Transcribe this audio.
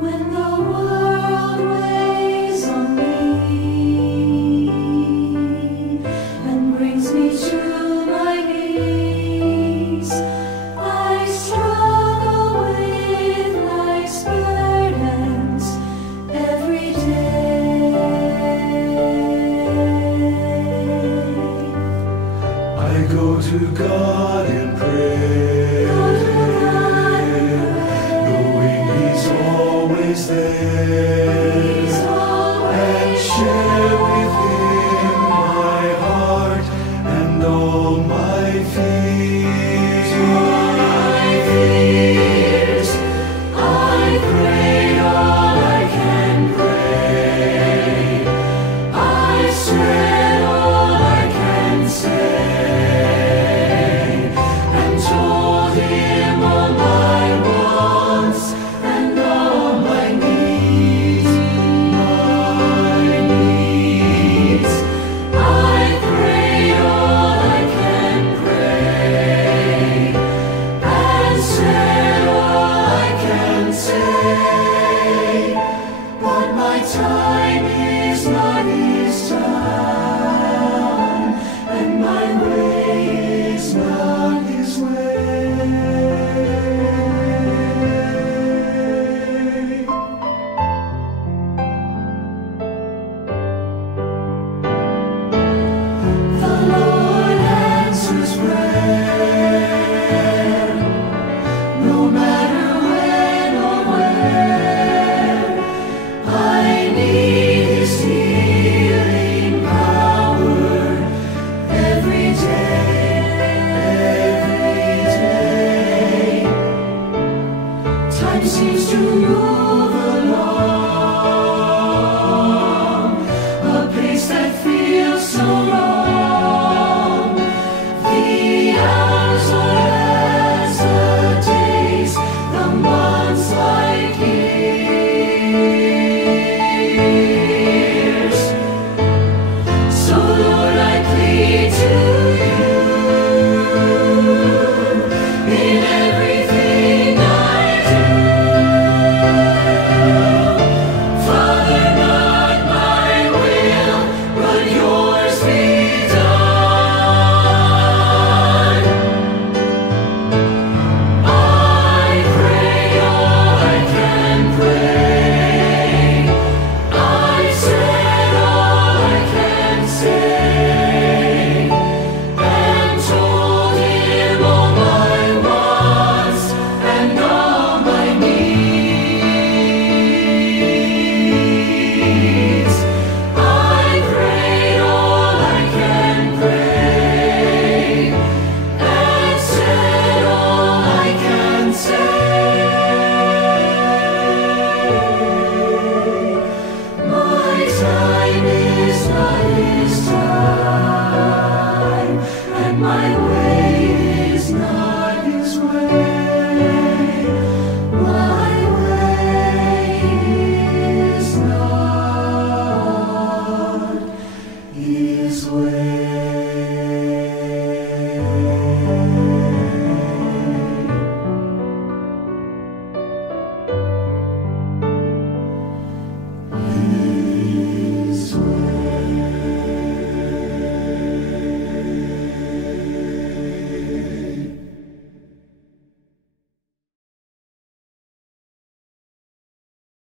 When the world weighs on me and brings me to my knees, I struggle with life's burdens every day. I go to God in prayer, knowing He's always there, and share with Him my heart and all my fears. I pray all I can pray. I said all I can say, and told Him all my wants and all my needs, I pray all I can pray, and said all I can say, but my time is not His time, and my way is not His way. The Lord answers prayer, no matter